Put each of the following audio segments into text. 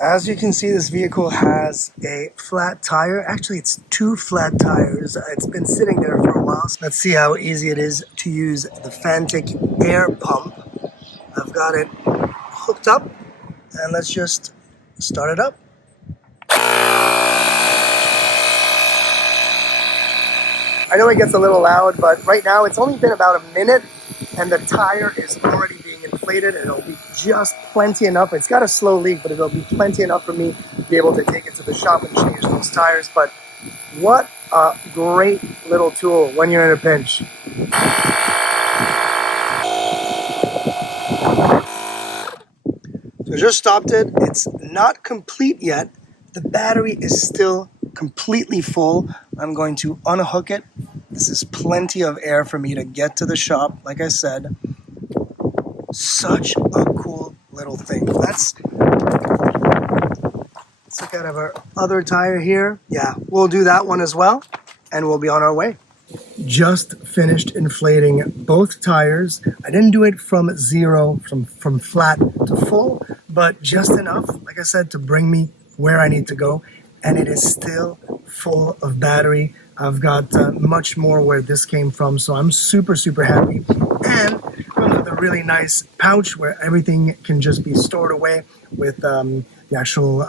As you can see, this vehicle has a flat tire. Actually, it's 2 flat tires. It's been sitting there for a while. So let's see how easy it is to use the Fanttik air pump. I've got it hooked up, and let's just start it up. I know it gets a little loud, but right now it's only been about a minute and the tire is already being inflated, and it'll be just plenty enough. It's got a slow leak, but it'll be plenty enough for me to be able to take it to the shop and change those tires. But what a great little tool when you're in a pinch. So I just stopped it. It's not complete yet. The battery is still completely full. I'm going to unhook it. This is plenty of air for me to get to the shop. Like I said, such a cool little thing. Let's look at our other tire here. Yeah, we'll do that one as well, and we'll be on our way. Just finished inflating both tires. I didn't do it from zero, from flat to full, but just enough, like I said, to bring me where I need to go. And it is still full of battery. I've got much more where this came from, so I'm super, super happy. And comes with a really nice pouch where everything can just be stored away with the actual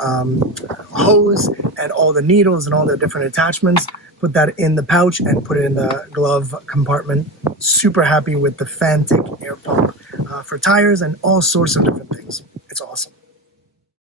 hose and all the needles and all the different attachments. Put that in the pouch and put it in the glove compartment. Super happy with the Fanttik air pump for tires and all sorts of different things. It's awesome.